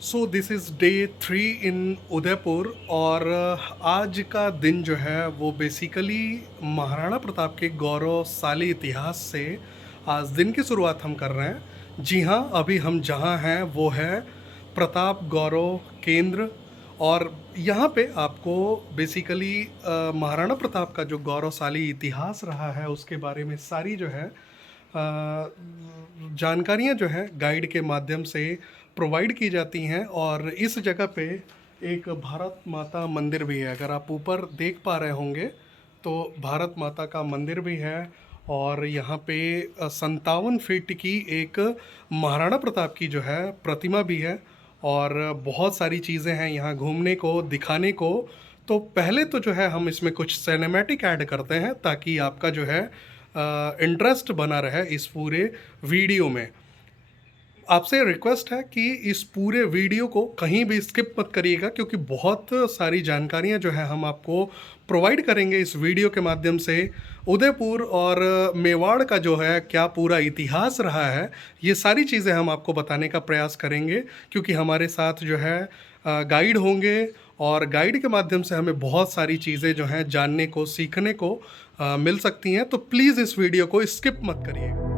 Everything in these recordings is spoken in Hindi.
सो दिस इज़ डे 3 इन उदयपुर और आज का दिन जो है वो बेसिकली महाराणा प्रताप के गौरवशाली इतिहास से आज दिन की शुरुआत हम कर रहे हैं। जी हाँ, अभी हम जहाँ हैं वो है प्रताप गौरव केंद्र। और यहाँ पे आपको बेसिकली महाराणा प्रताप का जो गौरवशाली इतिहास रहा है उसके बारे में सारी जो है जानकारियाँ जो है गाइड के माध्यम से प्रोवाइड की जाती हैं। और इस जगह पे एक भारत माता मंदिर भी है, अगर आप ऊपर देख पा रहे होंगे तो भारत माता का मंदिर भी है। और यहाँ पे 57 फीट की एक महाराणा प्रताप की जो है प्रतिमा भी है। और बहुत सारी चीज़ें हैं यहाँ घूमने को दिखाने को। तो पहले तो जो है हम इसमें कुछ सिनेमैटिक ऐड करते हैं ताकि आपका जो है इंटरेस्ट बना रहे इस पूरे वीडियो में। आपसे रिक्वेस्ट है कि इस पूरे वीडियो को कहीं भी स्किप मत करिएगा, क्योंकि बहुत सारी जानकारियां जो है हम आपको प्रोवाइड करेंगे इस वीडियो के माध्यम से। उदयपुर और मेवाड़ का जो है क्या पूरा इतिहास रहा है, ये सारी चीज़ें हम आपको बताने का प्रयास करेंगे, क्योंकि हमारे साथ जो है गाइड होंगे। और गाइड के माध्यम से हमें बहुत सारी चीज़ें जो हैं जानने को सीखने को मिल सकती हैं। तो प्लीज़ इस वीडियो को स्किप मत करिएगा।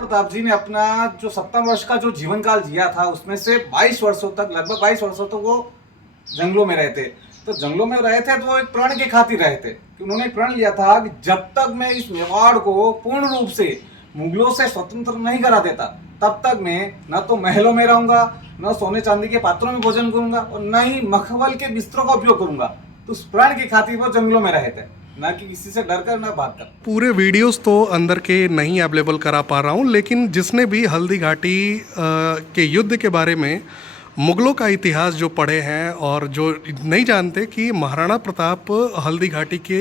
प्रताप जी ने अपना जो 57 वर्ष का जो जीवन काल जिया था उसमें से 22 वर्षों तक, लगभग 22 वर्षों तक वो जंगलों में रहे थे। तो जंगलों में रहे थे तो वो एक प्रण के खातिर रहे थे कि उन्होंने एक प्रण लिया था कि जब तक मैं इस मेवाड़ को पूर्ण रूप से मुगलों से स्वतंत्र नहीं करा देता तब तक मैं न तो महलों में रहूंगा, न सोने चांदी के पात्रों में भोजन करूंगा और न ही मखमल के बिस्तरों का उपयोग करूंगा। तो उस प्रण के खातिर वो जंगलों में रहे थे, ना कि किसी से डर कर ना भाग कर। पूरे वीडियोस तो अंदर के नहीं अवेलेबल करा पा रहा हूँ, लेकिन जिसने भी हल्दी घाटी के युद्ध के बारे में, मुगलों का इतिहास जो पढ़े हैं और जो नहीं जानते कि महाराणा प्रताप हल्दी घाटी के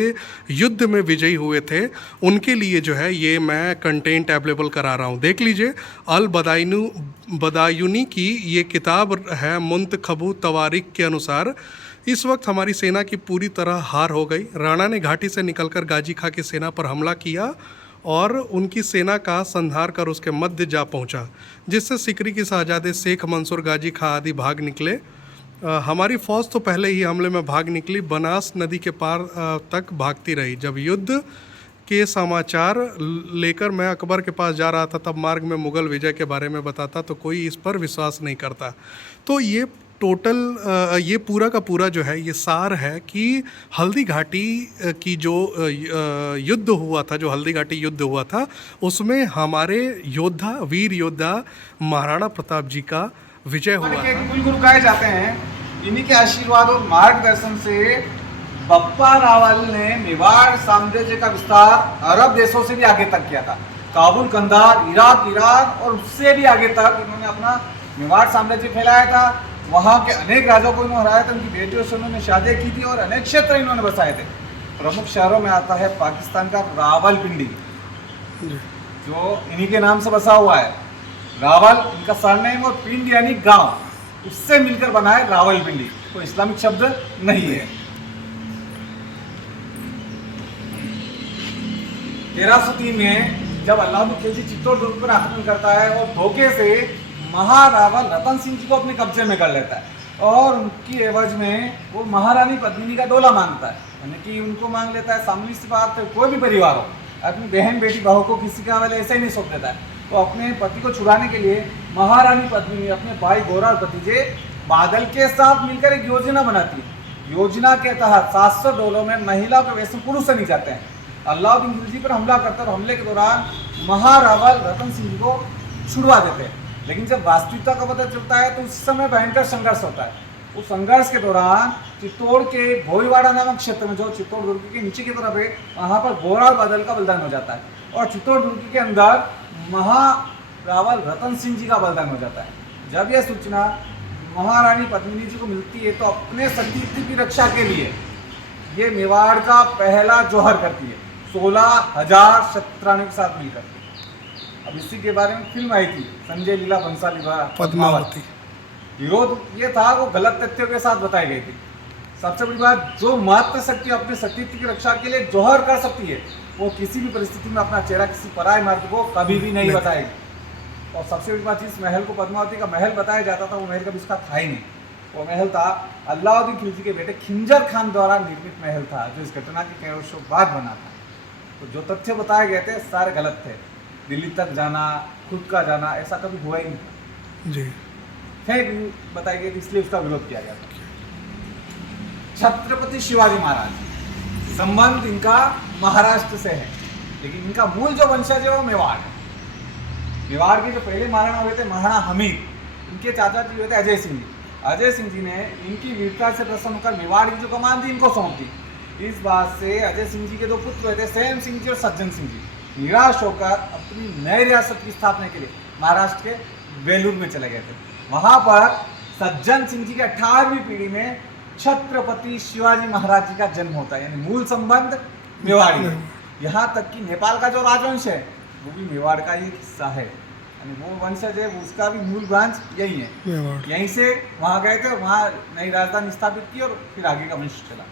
युद्ध में विजयी हुए थे, उनके लिए जो है ये मैं कंटेंट अवेलेबल करा रहा हूँ। देख लीजिए, अल बदायूनी की ये किताब है। मुंतखबू तवारीख के अनुसार इस वक्त हमारी सेना की पूरी तरह हार हो गई। राणा ने घाटी से निकलकर गाजी खां की सेना पर हमला किया और उनकी सेना का संहार कर उसके मध्य जा पहुंचा, जिससे सिकरी की शहजादे शेख मंसूर गाजी खां आदि भाग निकले। हमारी फ़ौज तो पहले ही हमले में भाग निकली, बनास नदी के पार तक भागती रही। जब युद्ध के समाचार लेकर मैं अकबर के पास जा रहा था तब मार्ग में मुग़ल विजय के बारे में बताता तो कोई इस पर विश्वास नहीं करता। तो ये टोटल ये पूरा का पूरा जो है ये सार है कि हल्दी घाटी की जो युद्ध हुआ था, जो हल्दी घाटी युद्ध हुआ था, उसमें हमारे योद्धा, वीर योद्धा महाराणा प्रताप जी का विजय हुआ था। कुल गुरु कहे जाते हैं। इन्हीं के आशीर्वाद और मार्गदर्शन से बप्पा रावल ने मेवाड़ साम्राज्य का विस्तार अरब देशों से भी आगे तक किया था। काबुल, कंधार, इराक, ईरान और उससे भी आगे तक इन्होंने अपना मेवाड़ साम्राज्य फैलाया था। वहाँ के अनेक राजाओं को इन्होंने हराया था, उनकी बेटियों से उन्होंने शादी की थी और अनेक क्षेत्र इन्होंने बसाए थे। प्रमुख शहरों में आता है पाकिस्तान का रावलपिंडी, जो इन्हीं के नाम से बसा हुआ है। रावल इनका सरनेम और पिंड यानी गांव, उससे मिलकर बना है रावलपिंडी। तो इस्लामिक शब्द नहीं है। 1303 में जब अलाउद्दीन खिलजी चित्तौड़ दुर्ग पर आक्रमण करता है और धोखे से महारावल रतन सिंह जी को अपने कब्जे में कर लेता है और उनकी एवज में वो महारानी पद्मिनी का डोला मांगता है, यानी कि उनको मांग लेता है। सामने सी बात है, कोई भी परिवार हो अपनी बहन, बेटी, बहू को किसी के हवाले ऐसे ही नहीं सौंप देता है। तो अपने पति को छुड़ाने के लिए महारानी पद्मिनी अपने भाई गोरा और भतीजे बादल के साथ मिलकर एक योजना बनाती है। योजना के तहत 700 डोलों में महिलाओं के वेश में पुरुष से नहीं जाते हैं। अलाउद्दीन खिलजी पर हमला करते और हमले के दौरान महारावल रतन सिंह जी को छुड़वा देते हैं। लेकिन जब वास्तविकता का पता चलता है तो उस समय भयंकर संघर्ष होता है। उस संघर्ष के दौरान चित्तौड़ के भोईवाड़ा नामक क्षेत्र में, जो चित्तौड़ दुर्ग के नीचे की तरफ है, वहाँ पर गोराल बादल का बलिदान हो जाता है और चित्तौड़ दुर्ग के अंदर महारावल रतन सिंह जी का बलिदान हो जाता है। जब यह सूचना महारानी पद्मिनी जी को मिलती है तो अपने सतीत्व की रक्षा के लिए ये मेवाड़ का पहला जौहर करती है 16,000 शतरानियों के साथ मिलकर। अब इसी के बारे में फिल्म आई थी, संजय लीला बंसाली पद्मावती। विरोध ये था, वो गलत तथ्यों के साथ बताई गई थी। सबसे बड़ी बात, जो मातृशक्ति अपने सतीत्व की रक्षा के लिए जौहर कर सकती है, वो किसी भी परिस्थिति में अपना चेहरा किसी पराये मर्द को कभी भी नहीं बताएगी। और सबसे बड़ी बात, जिस महल को पद्मावती का महल बताया जाता था, वो महल कभी उसका था ही नहीं। वो महल था अलाउद्दीन खिलजी के बेटे खिंजर खान द्वारा निर्मित महल था, जो इस घटना के कई वर्षों बाद बना था। तो जो तथ्य बताए गए थे सारे गलत थे। दिल्ली तक जाना, खुद का जाना, ऐसा कभी हुआ ही नहीं जी। फेक बताई गई थी, इसलिए उसका विरोध किया गया था। छत्रपति शिवाजी महाराज, संबंध इनका महाराष्ट्र से है, लेकिन इनका मूल जो वंशज है वो मेवाड़ है। मेवाड़ के जो पहले महाराणा हुए थे, महाराणा हमीद, इनके चाचा जी हुए थे अजय सिंह जी। अजय सिंह जी ने इनकी वीरता से प्रसन्न होकर मेवाड़ की जो कमान थी इनको सौंप दी। इस बात से अजय सिंह जी के दो पुत्र हुए थे, सेम सिंह जी और सज्जन सिंह जी, निराश होकर अपनी नई रियासत की स्थापना के लिए महाराष्ट्र के वेलूर में चले गए थे। वहां पर सज्जन सिंह जी के 18वीं पीढ़ी में छत्रपति शिवाजी महाराज जी का जन्म होता है, यानी मूल संबंध मेवाड़ी है। यहाँ तक कि नेपाल का जो राजवंश है वो भी मेवाड़ का ही एक हिस्सा है, यानी वो वंशज है, वो उसका भी मूल ब्रांच यही है। यहीं से वहाँ गए थे, वहाँ नई राजधानी स्थापित की और फिर आगे का वंश चला।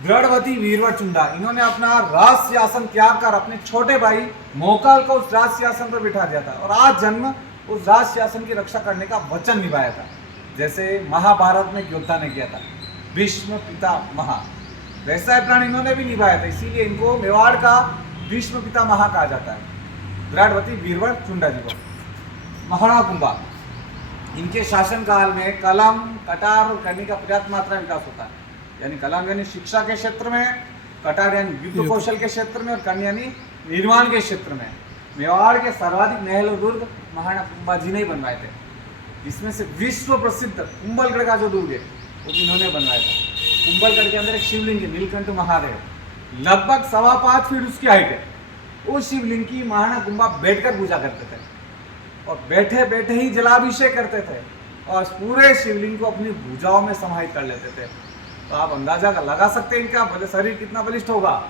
दृढ़वती वीरवर चुंडा, इन्होंने अपना राज सिंहासन त्याग कर अपने छोटे भाई मोकल को उस राज सिंहासन पर बिठा दिया था और आज जन्म उस राज सिंहासन की रक्षा करने का वचन निभाया था, जैसे महाभारत में योद्धा ने किया था, भीष्म पितामह। वैसा प्राण इन्होंने भी निभाया था, इसीलिए इनको मेवाड़ का भीष्म पितामह कहा जाता है, दृढ़वती वीरवर चुंडा जी को। महाराणा कुंभा, इनके शासनकाल में कलम, कटार और करनी का पर्याप्त मात्रा में विकास होता है, यानी कलम यानी शिक्षा के क्षेत्र में, कटार यानी युद्ध कौशल के क्षेत्र में और कर्ण यानी निर्माण के क्षेत्र में। मेवाड़ के सर्वाधिक महल और दुर्ग महाराणा कुंभा जी ने ही बनवाए थे, जिसमें से विश्व प्रसिद्ध कुंभलगढ़ का जो दुर्ग है वो भी इन्होंने बनवाया था। कुंभलगढ़ के अंदर एक शिवलिंग है, नीलकंठ महादेव, लगभग 5.25 फीट उसकी हाइट है। उस शिवलिंग की महाराणा कुंभा बैठकर पूजा करते थे और बैठे बैठे ही जलाभिषेक करते थे और पूरे शिवलिंग को अपनी भुजाओं में समाहित कर लेते थे। तो आप अंदाजा लगा सकते हैं इनका शरीर कितना बलिष्ठ होगा।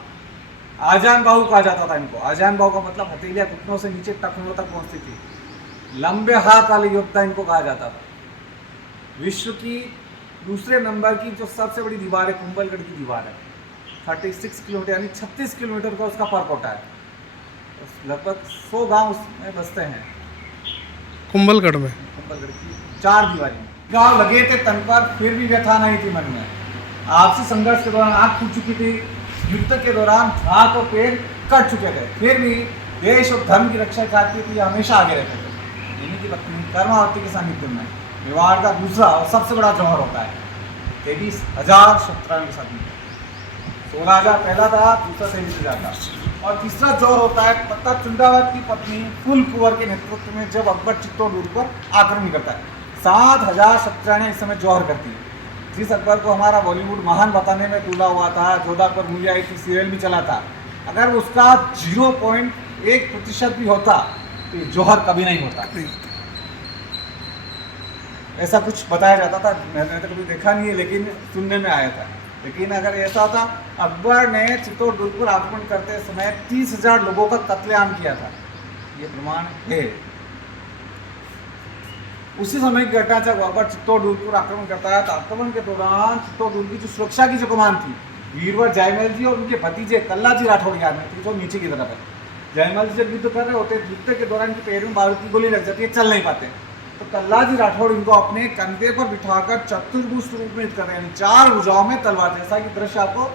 आजान बाहु कहा जाता था इनको। आजान बाहु का मतलब हथेलियां घुटनों से नीचे टखनों तक पहुंचती थी। लंबे हाथ वाले योद्धा इनको कहा जाता था। विश्व की दूसरे नंबर की जो सबसे बड़ी दीवार है कुंभलगढ़ की दीवार है, 36 किलोमीटर यानी 36 किलोमीटर का उसका परकोटा है। लगभग 100 गांव उसमें बसते हैं कुंभलगढ़ में। कुंभलगढ़ की 4 दीवारी गांव लगे थे तन पर, फिर भी व्यथा नहीं थी मन में। आपसी संघर्ष के दौरान आंख फूट चुकी थी, युद्ध के दौरान हाथ और पैर कट चुके थे, फिर भी देश और धर्म की रक्षा करती थी, हमेशा आगे रहते थे। इन्हीं की पत्नी कर्मावती के सानिध्य में मेवाड़ का दूसरा और सबसे बड़ा जौहर होता है 23,000 शतरानियों के साथ। 16,000 पहला था, दूसरा 23,000 था और तीसरा जौहर होता है प्रताप चुंडावत की पत्नी फूल कुंवर के नेतृत्व में, जब अकबर चित्तौड़ दुर्ग पर आक्रमण करता है। 7,000 शतरानियां इस समय जौहर करती है। जिस अकबर को हमारा बॉलीवुड महान बताने में तुला हुआ था, जोधा पर मूवी आई थी, सीरियल भी चला था, अगर उसका 0.1% भी होता तो ये जौहर कभी नहीं होता। ऐसा कुछ बताया जाता था, मैंने तो कभी देखा नहीं है लेकिन सुनने में आया था। लेकिन अगर ऐसा होता, अकबर ने चित्तौड़ दुर्ग पर आक्रमण करते समय 30,000 लोगों का कत्लेआम किया था, ये प्रमाण है। उसी समय की घटना जब अकबर चित्तौड़ दुर्ग पर आक्रमण करता है तो आक्रमण के दौरान चित्तौड़ दुर्ग की जो सुरक्षा की जो कमान थी, वीरवर जयमल जी और उनके भतीजे कल्लाजी राठौड़ याद में थी, जो नीचे की तरफ है। जयमल जी जब युद्ध कर रहे होते, युद्ध के दौरान इनके पैर में बारूद की गोली लग जाती है, चल नहीं पाते, तो कल्लाजी राठौड़ इनको अपने कंधे पर बिठाकर चतुर्भुज रूप में युद्ध कर रहे हैं, 4 भुजाओं में तलवार, जैसा कि दृश्य आपको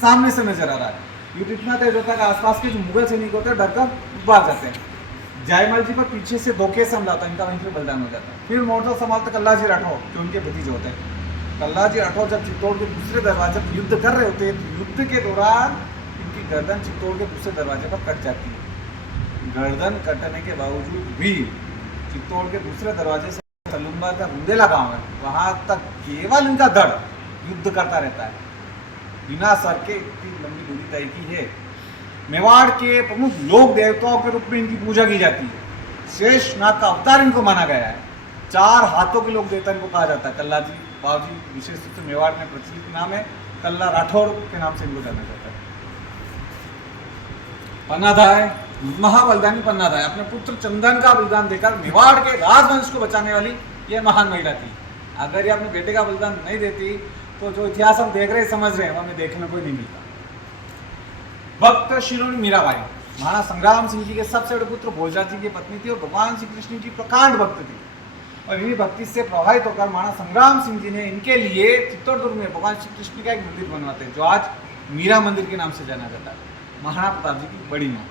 सामने से नजर आ रहा है। युद्ध इतना तेज होता है कि आसपास के जो मुगल सैनिक होते हैं डरकर भाग जाते हैं। जयमल जी पर पीछे से धोखे से हमला होता है, इनका वहीं पर बलिदान हो जाता है। फिर मोर्चा संभालते कल्लाजी राठौड़ जो उनके भतीजे होते हैं। कल्लाजी राठौर जब चित्तौड़ के दूसरे दरवाजे पर युद्ध कर रहे होते हैं तो युद्ध के दौरान इनकी गर्दन चित्तौड़ के दूसरे दरवाजे पर कट जाती है। गर्दन कटने के बावजूद भी चित्तौड़ के दूसरे दरवाजे से सलुम्बा का रुंदेला गांव है, वहां तक केवल इनका दड़ युद्ध करता रहता है, बिना सर के इतनी लंबी दूरी तय की है। मेवाड़ के प्रमुख लोक देवताओं के रूप में इनकी पूजा की जाती है। शेष नाग का अवतार इनको माना गया है। 4 हाथों के लोक देवता इनको कहा जाता है। कल्लाजी बाबूजी विशेष रूप से मेवाड़ में प्रचलित नाम है, कल्ला राठौर के नाम से इनको जाना जाता है। पन्नाधाय, महाबलिदानी पन्नाधाय अपने पुत्र चंदन का बलिदान देकर मेवाड़ के राजवंश को बचाने वाली ये महान महिला थी। अगर ये अपने बेटे का बलिदान नहीं देती तो जो इतिहास हम देख रहे समझ रहे हैं हमें देखने को नहीं मिलता। भक्त शिरोमणि मीराबाई महाराणा संग्राम सिंह जी के सबसे बड़े पुत्र भोजा जी की पत्नी थी और भगवान श्री कृष्ण की प्रकांड भक्त थी। और इन्हीं भक्ति से प्रभावित होकर महाराणा संग्राम सिंह जी ने इनके लिए चित्तौड़गढ़ में भगवान श्री कृष्ण का एक मंदिर बनवाते हैं, जो आज मीरा मंदिर के नाम से जाना जाता है। महाराणा प्रताप जी की बड़ी मां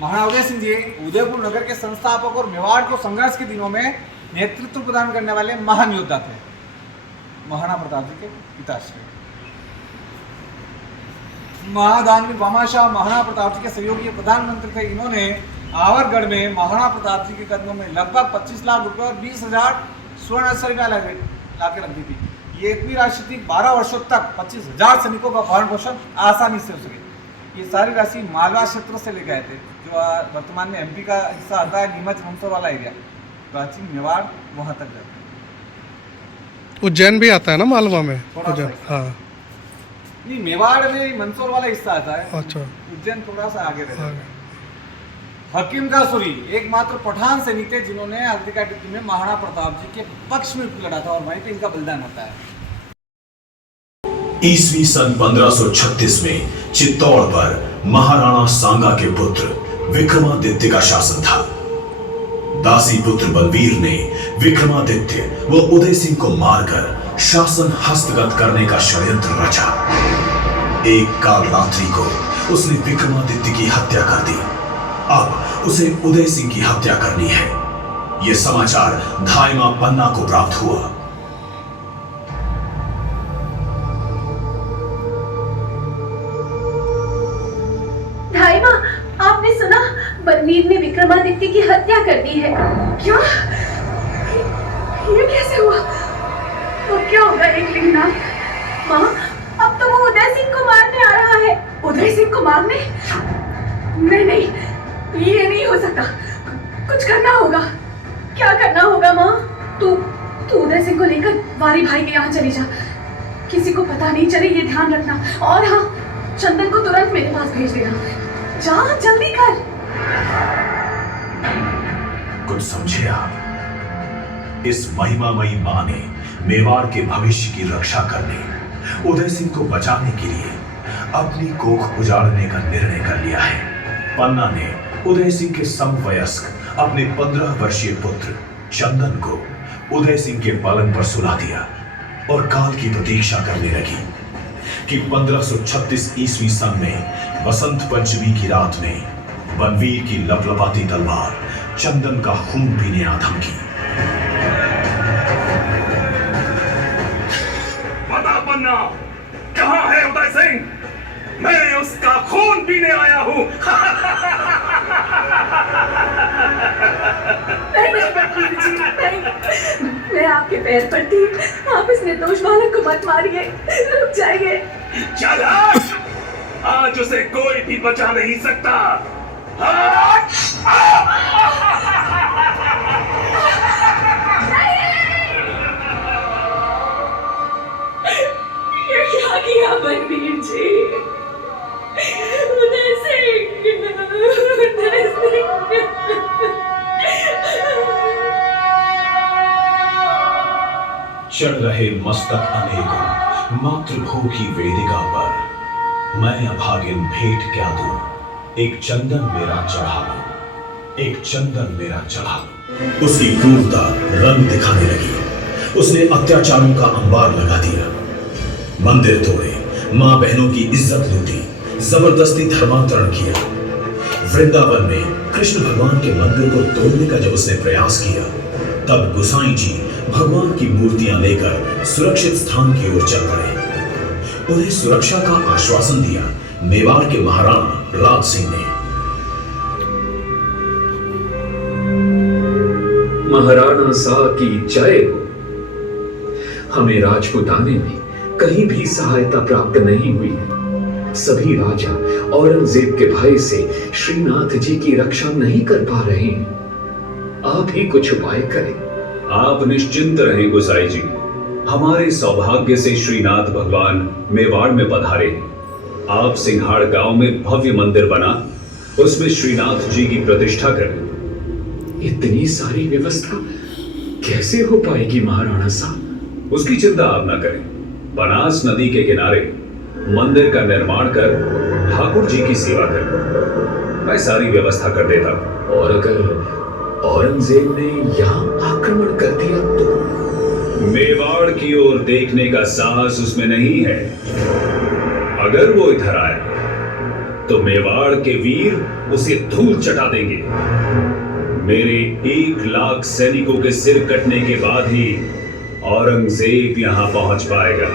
महाराणा उदय सिंह जी उदयपुर नगर के संस्थापक और मेवाड़ को संघर्ष के दिनों में नेतृत्व प्रदान करने वाले महान योद्धा थे। महाराणा प्रताप जी के पिताश्री महादानवी भामाशाह महाराणा प्रताप जी के सहयोगी प्रधानमंत्री थे। इन्होंने आवरगढ़ में महाराणा प्रताप जी के कदमों में लगभग 25 लाख रुपए और 20,000 स्वर्ण सरिया ला के रख दी थी। ये इतनी राशि थी 12 वर्षों तक 25,000 सैनिकों का भरण पोषण आसानी से हो सके। ये सारी राशि मालवा क्षेत्र से ले गए थे, जो वर्तमान में MP का हिस्सा आता है, नीमच मंदसौर वाला एरिया, प्राचीन मेवाड़ वहां तक जाते हैं। उज्जैन भी आता है ना मालवा में? थोड़ा उज्जैन, सा हाँ। नहीं, मेवाड़ में मंदसौर वाला हिस्सा आता है। अच्छा। उज्जैन थोड़ा सा आगे रहता है। हाँ। हकीम का सुरी एकमात्र पठान सैनिक थे जिन्होंने हल्दी का टिक्की में महाराणा प्रताप जी के पक्ष में लड़ा था और वहीं पे इनका बलिदान होता है। ईस्वी सन 1536 में चित्तौड़ पर महाराणा सांगा के पुत्र विक्रमादित्य का शासन था। दासी पुत्र बलवीर ने विक्रमादित्य व उदय सिंह को मारकर शासन हस्तगत करने का षड्यंत्र रचा। एक काल रात्रि को उसने विक्रमादित्य की हत्या कर दी। अब उसे उदय सिंह की हत्या करनी है। यह समाचार धायमा पन्ना को प्राप्त हुआ। धायमा, आपने सुना? बलवीर ने विक्रमादित्य की हत्या कर दी है। क्या? ये कैसे हुआ? तो क्या होगा एक लिंगना? माँ, अब तो वो उदय सिंह को मारने आ रहा है। उदय सिंह को मारने? नहीं नहीं, ये नहीं हो सकता। कुछ करना होगा। क्या करना होगा माँ? तू उदय सिंह को लेकर वारी भाई के यहाँ चली जा। किसी को पता नहीं चले, ये ध्यान रखना। और हाँ, चंदन को तुरंत मेरे पास भेज देना। जा, जल्दी कर। कुछ समझे आप? इस महिमामयी मां ने मेवाड़ के भविष्य की रक्षा करने, उदय सिंह को बचाने के लिए अपनी कोख उजाड़ने का निर्णय कर लिया है। पन्ना ने उदय सिंह के समवयस्क अपने 15 वर्षीय पुत्र चंदन को उदय सिंह के पलंग पर सुला दिया और काल की प्रतीक्षा करने लगी कि 1536 ईस्वी सन में बसंत पंचमी की रात में बलवीर की लपलपाती तलवार चंदन का खून पीने आ थमकी। बता पन्ना, कहां है उदय सिंह? मैं उसका खून पीने आया हूं। मैं आपके पैर पड़ती हूँ, आप इस निर्दोष बालक को मत मारिए। रुक जाइए। चल आज उसे कोई भी बचा नहीं सकता। ये क्या किया बलवीर जी? उदय सिंह, उदय सिंह। चढ़ रहे मस्तक अनेकों मातृभूखी वेदिका पर मैं अभागिन भेंट क्या दूं? एक चंदन मेरा चढ़ा लो, एक चंदन मेरा चढ़ा लो। उसकी क्रूरता रंग दिखाने लगी। उसने अत्याचारों का अंबार लगा दिया, मंदिर तोड़े, मां बहनों की इज्जत लूटी, जबरदस्ती धर्मांतरण किया। वृंदावन में कृष्ण भगवान के मंदिर को तोड़ने का जब उसने प्रयास किया, तब गुसाई जी भगवान की मूर्तियां लेकर सुरक्षित स्थान की ओर चल पड़े। उन्हें सुरक्षा का आश्वासन दिया मेवाड़ के महाराणा राज सिंह ने। महाराणा शाह की जय हो। हमें राजपुताने में कहीं भी सहायता प्राप्त नहीं हुई है। सभी राजा औरंगजेब के भय से श्रीनाथ जी की रक्षा नहीं कर पा रहे हैं। आप ही कुछ उपाय करें। आप निश्चिंत रहें गोसाई जी, हमारे सौभाग्य से श्रीनाथ भगवान मेवाड़ में पधारे हैं। आप सिंघाड़ गांव में भव्य मंदिर बना, उसमें श्रीनाथ जी की प्रतिष्ठा करें। इतनी सारी व्यवस्था कैसे हो पाएगी महाराणा साहब? उसकी चिंता आप ना करें। बनास नदी के किनारे मंदिर का निर्माण कर ठाकुर जी की सेवा करें। मैं सारी व्यवस्था कर देता हूं। और अगर औरंगजेब ने यहाँ आक्रमण कर दिया तो? मेवाड़ की ओर देखने का साहस उसमें नहीं है। अगर वो इधर आए तो मेवाड़ के वीर उसे धूल चटा देंगे। मेरे 1 लाख सैनिकों के सिर कटने के बाद ही औरंगजेब यहां पहुंच पाएगा।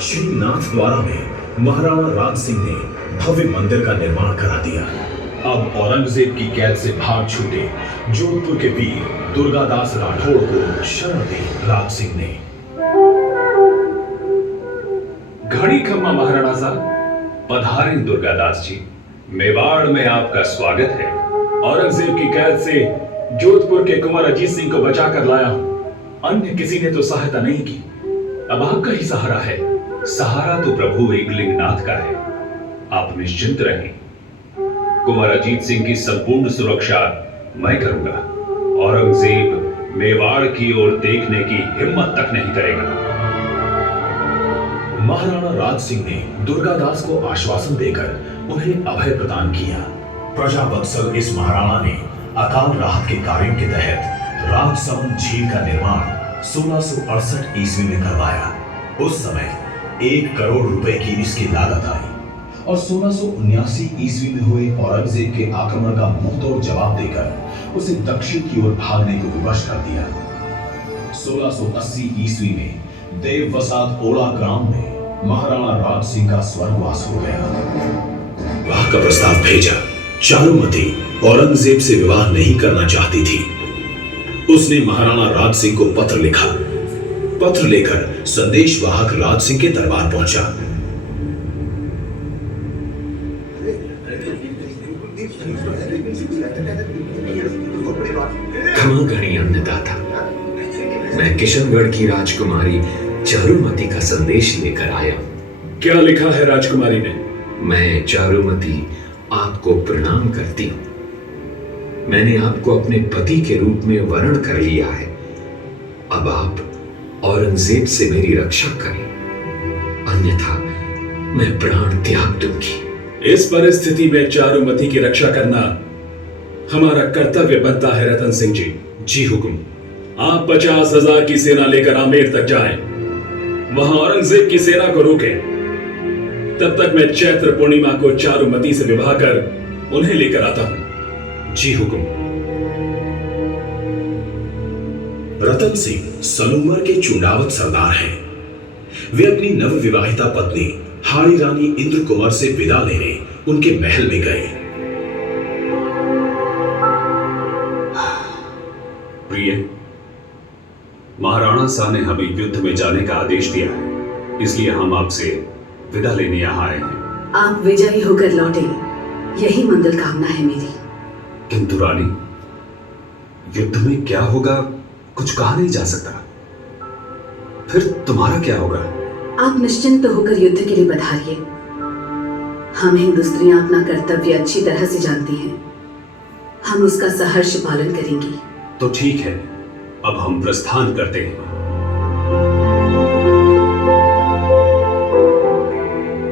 श्रीनाथ द्वारा में महाराणा राज सिंह ने भव्य मंदिर का निर्माण करा दिया। अब औरंगजेब की कैद से भाग छूटे जोधपुर के वीर दुर्गादास राठौड़ को शरण दी राज सिंह ने। घड़ी खम्मा महाराणा साहब। पधारे दुर्गादास जी, मेवाड़ में आपका स्वागत है। औरंगजेब की कैद से जोधपुर के कुंवर अजीत सिंह को बचा कर लाया हूं। अन्य किसी ने तो सहायता नहीं की, अब आपका ही सहारा है। सहारा तो प्रभु एकलिंगनाथ का है। आप निश्चिंत रहें। कुंवर अजीत सिंह की संपूर्ण सुरक्षा मैं करूंगा। औरंगजेब मेवाड़ की ओर देखने की हिम्मत तक नहीं करेगा। महाराणा राज सिंह ने दुर्गादास को आश्वासन देकर उन्हें अभय प्रदान किया। प्रजावत्सल इस महाराणा ने अकाल राहत के कार्यों के तहत राजसमंद झील का निर्माण 1668 ईस्वी में करवाया। उस समय 1 करोड़ रुपए की इसकी लागत आई और 1679 ईस्वी में हुए औरंगजेब के आक्रमण का मुंहतोड़ जवाब देकर उसे दक्षिण की ओर भागने को विवश कर दिया। 1680 ईस्वी में देववसात ओला ग्राम में महाराणा राज सिंह का स्वर्गवास हो गया। विवाह का प्रस्ताव भेजा। चारुमती औरंगजेब से विवाह नहीं करना चाहती थी। उसने महाराणा राज सिंह को पत्र लिखा। पत्र लेकर संदेशवाहक राज सिंह के दरबार पहुंचा। क्षमा करें अन्नदाता, मैं किशनगढ़ की राजकुमारी चारुमती का संदेश लेकर आया। क्या लिखा है राजकुमारी ने? मैं चारुमती आपको प्रणाम करती हूं। मैंने आपको अपने पति के रूप में वर्ण कर लिया है। अब आप औरंगजेब से मेरी रक्षा करें, अन्यथा मैं प्राण त्याग दूंगी। इस परिस्थिति में चारुमती की रक्षा करना हमारा कर्तव्य बनता है रतन सिंह जी। जी हुक्म। आप 50,000 की सेना लेकर आमेर तक जाएं, वहां औरंगजेब की सेना को रोकें। तब तक मैं चैत्र पूर्णिमा को चारुमती से विवाह कर उन्हें लेकर आता हूं। जी हुक्म। रतन सिंह सलूमर के चुंडावत सरदार हैं। वे अपनी नवविवाहिता पत्नी हाड़ी रानी इंद्र कुंवर से विदा लेने उनके महल में गए। प्रिय, महाराणा शाह ने हमें युद्ध में जाने का आदेश दिया है, इसलिए हम आपसे विदा लेने यहाँ आए हैं। आप विजयी होकर लौटे, यही मंगल कामना है मेरी। किंतु रानी, युद्ध में क्या होगा कुछ कहा नहीं जा सकता। फिर तुम्हारा क्या होगा? आप निश्चिंत होकर युद्ध के लिए पधारिए। हम हिंदू स्त्रियां अपना कर्तव्य अच्छी तरह से जानती हैं। हम उसका सहर्ष पालन करेंगी। तो ठीक है, अब हम प्रस्थान करते हैं।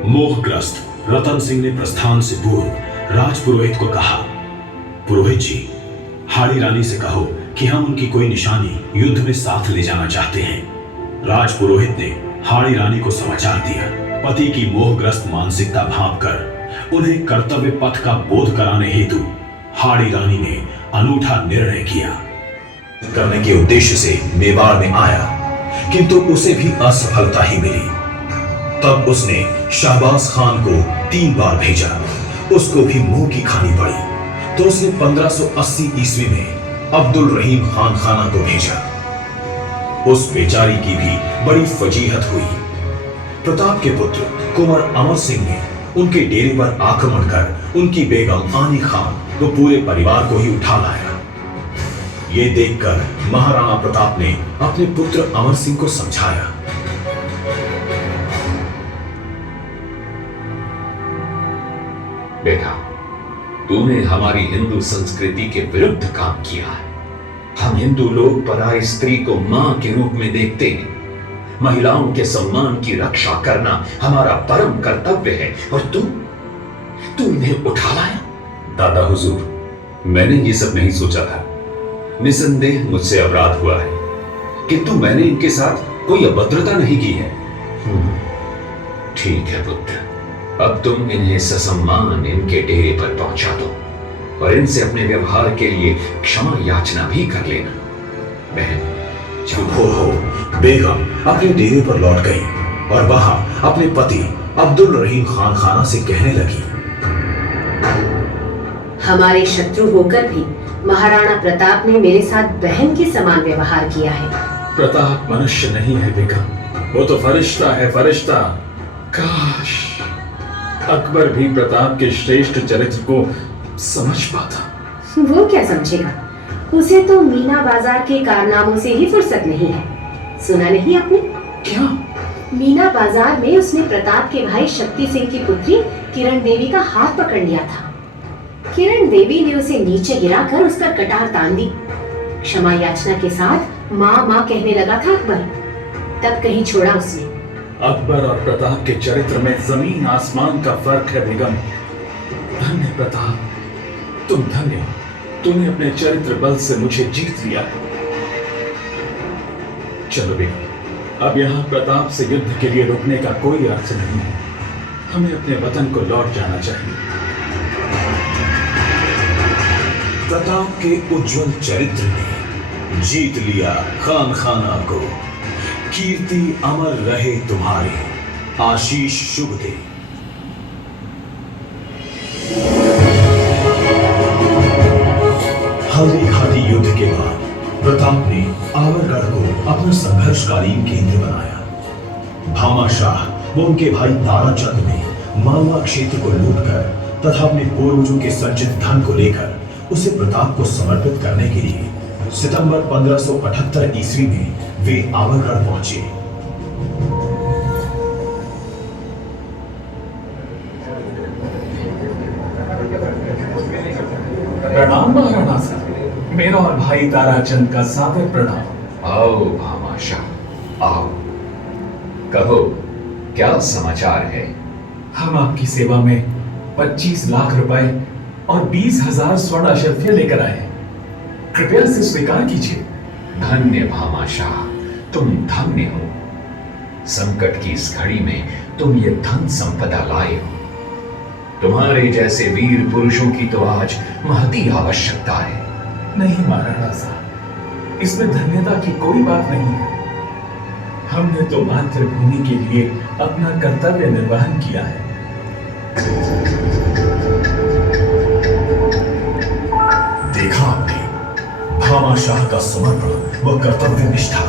मोहग्रस्त रतन सिंह ने प्रस्थान से पूर्व राजपुरोहित को कहा, पुरोहित जी, हाड़ी रानी से कहो कि हम उनकी कोई निशानी युद्ध में साथ ले जाना चाहते हैं। राजपुरोहित ने हाड़ी रानी को समाचार दिया। पति की मोहग्रस्त मानसिकता भांप कर उन्हें कर्तव्य पथ का बोध कराने हेतु हाड़ी रानी ने अनूठा निर्णय किया करने के उद्देश्य से मेवाड़ में आया, किंतु उसे भी असफलता ही मिली। तब उसने शाहबाज खान को 3 बार भेजा, उसको भी मुंह की खानी पड़ी। तो उसने 1580 ईस्वी में अब्दुल रहीम खान खाना को भेजा। उस बेचारी की भी बड़ी फजीहत हुई। प्रताप के पुत्र कुंवर अमर सिंह ने उनके डेरे पर आक्रमण कर उनकी बेगम आनी खान व पूरे परिवार को ही उठा लाया। ये देखकर महाराणा प्रताप ने अपने पुत्र अमर सिंह को समझाया। बेटा, तूने हमारी हिंदू संस्कृति के विरुद्ध काम किया है। हम हिंदू लोग पराई स्त्री को मां के रूप में देखते हैं। महिलाओं के सम्मान की रक्षा करना हमारा परम कर्तव्य है, और तू इन्हें उठा लाया। दादा हुजूर, मैंने ये सब नहीं सोचा था। निसंदेह मुझसे अपराध हुआ है, किंतु मैंने इनके साथ कोई अभद्रता नहीं की है। ठीक है पुत्र, अब तुम इन्हें ससम्मान इनके डेरे पर पहुंचा दो और इनसे अपने व्यवहार के लिए क्षमा याचना भी कर लेना। बहन, चुप हो। बेगम अपने डेरे पर लौट गई और वहां अपने पति अब्दुल रहीम खान खाना से कहने लगी, हमारे शत्रु होकर भी महाराणा प्रताप ने मेरे साथ बहन के समान व्यवहार किया है। प्रताप मनुष्य नहीं है बेगम, वो तो फरिश्ता है, फरिश्ता। काश अकबर भी प्रताप के श्रेष्ठ चरित्र को समझ पाता। वो क्या समझेगा, उसे तो मीना बाजार के कारनामों से ही फुर्सत नहीं है। सुना नहीं आपने? क्या? मीना बाजार में उसने प्रताप के भाई शक्ति सिंह की पुत्री किरण देवी का हाथ पकड़ लिया था। किरण देवी ने उसे नीचे गिराकर उस पर कटार तान दी। क्षमा याचना के साथ माँ माँ कहने लगा था अकबर, तब कहीं छोड़ा उसने। अकबर और प्रताप के चरित्र में जमीन आसमान का फर्क है बेगम। धन्य प्रताप, तुम धन्य हो। तूने अपने चरित्र बल से मुझे जीत लिया। चलो बेगम, अब यहाँ प्रताप से युद्ध के लिए रुकने का कोई अर्थ नहीं है। हमें अपने वतन को लौट जाना चाहिए। प्रताप के उज्जवल चरित्र ने जीत लिया खान खाना को। कीर्ति अमर रहे तुम्हारी, आशीष शुभ दे। हल्दी घाटी युद्ध के बाद प्रताप ने आवरगढ़ को अपना संघर्षकालीन केंद्र बनाया। भामाशाह व उनके भाई ताराचंद ने मालवा क्षेत्र को लूटकर तथा अपने पूर्वजों के संचित धन को लेकर उसे प्रताप को समर्पित करने के लिए सितंबर 1578 ईस्वी में वे आवरगढ़ पहुंचे। प्रणाम महाराणा साहब, मेरा और भाई ताराचंद का सादर प्रणाम। आओ भामाशाह, आओ। कहो, क्या समाचार है? हम आपकी सेवा में 25 लाख रुपए और 20,000 स्वर्ण अशर्फियां लेकर आए हैं। कृपया इसे स्वीकार कीजिए। धन्य भामाशाह, तुम धन्य हो। संकट की इस घड़ी में तुम ये धन संपदा लाए हो। तुम्हारे जैसे वीर पुरुषों की तो आज महती आवश्यकता है। नहीं महाराणा साहब, इसमें धन्यता की कोई बात नहीं है। हमने तो मातृभूमि के लिए अपना कर्तव्य निर्वहन किया है। देखा आपने भामाशाह का समर्पण व कर्तव्य निष्ठा।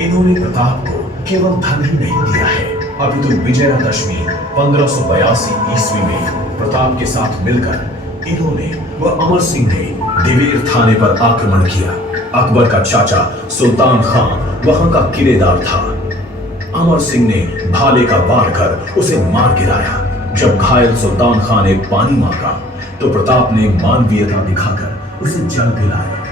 इन्होंने प्रताप को केवल धन ही नहीं दिया है, अपितु विजयादशमी 1582 ईस्वी में प्रताप के साथ मिलकर इन्होंने व अमर सिंह ने दिवेर थाने पर आक्रमण किया। अकबर का चाचा सुल्तान खान वहां का किलेदार था। अमर सिंह ने भाले का वार कर उसे मार गिराया। जब घायल सुल्तान खान ने पानी मांगा तो प्रताप ने मानवीयता दिखाकर उसे जल पिलाया।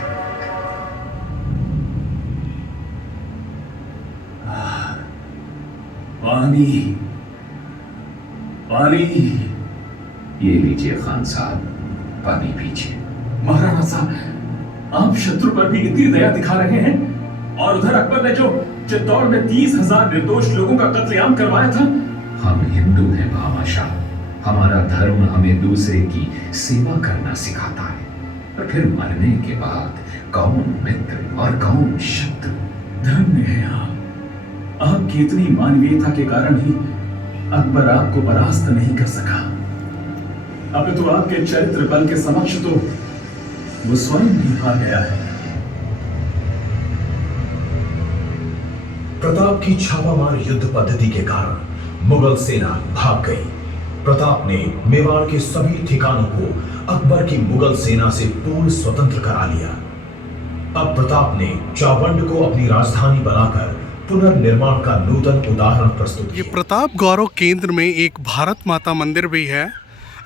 पानी, पानी। ये लीजिए खान साहब, पानी पीजिए। महाराणा साहब, आप शत्रु पर भी इतनी दया दिखा रहे हैं, और उधर अकबर ने जो चित्तौड़ में 30,000 निर्दोष लोगों का कत्लेआम करवाया था। हम हिंदू हैं भामाशाह, हमारा धर्म हमें दूसरे की सेवा करना सिखाता है। और फिर मरने के बाद कौन मित्र और कौन शत्रु। धन्य है आपकी इतनी मानवीयता के कारण ही अकबर आपको परास्त नहीं कर सका। अब तो आपके चरित्र बल के समक्ष तो वो स्वयं ही हार गया है। प्रताप की छापामार युद्ध पद्धति के कारण मुगल सेना भाग गई। प्रताप ने मेवाड़ के सभी ठिकानों को अकबर की मुगल सेना से पूर्ण स्वतंत्र करा लिया। अब प्रताप ने चावंड को अपनी राजधानी बनाकर पुनर्निर्माण का नूतन उदाहरण प्रस्तुत ये किया। प्रताप गौरव केंद्र में एक भारत माता मंदिर भी है।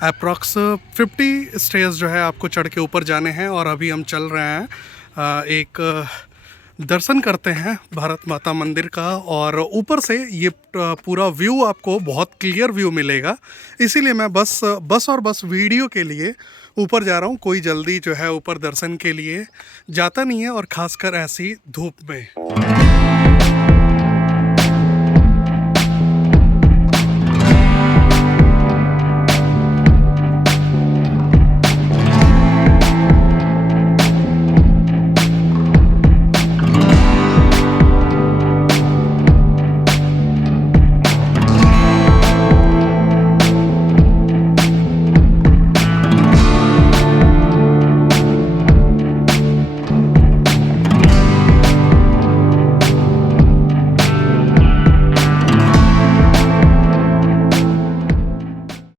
अप्रॉक्स 50 स्टेयर्स जो है आपको चढ़ के ऊपर जाने हैं और अभी हम चल रहे हैं एक दर्शन करते हैं भारत माता मंदिर का। और ऊपर से ये पूरा व्यू आपको बहुत क्लियर व्यू मिलेगा, इसीलिए मैं बस वीडियो के लिए ऊपर जा रहा हूँ। कोई जल्दी जो है ऊपर दर्शन के लिए जाता नहीं है, और ख़ासकर ऐसी धूप में।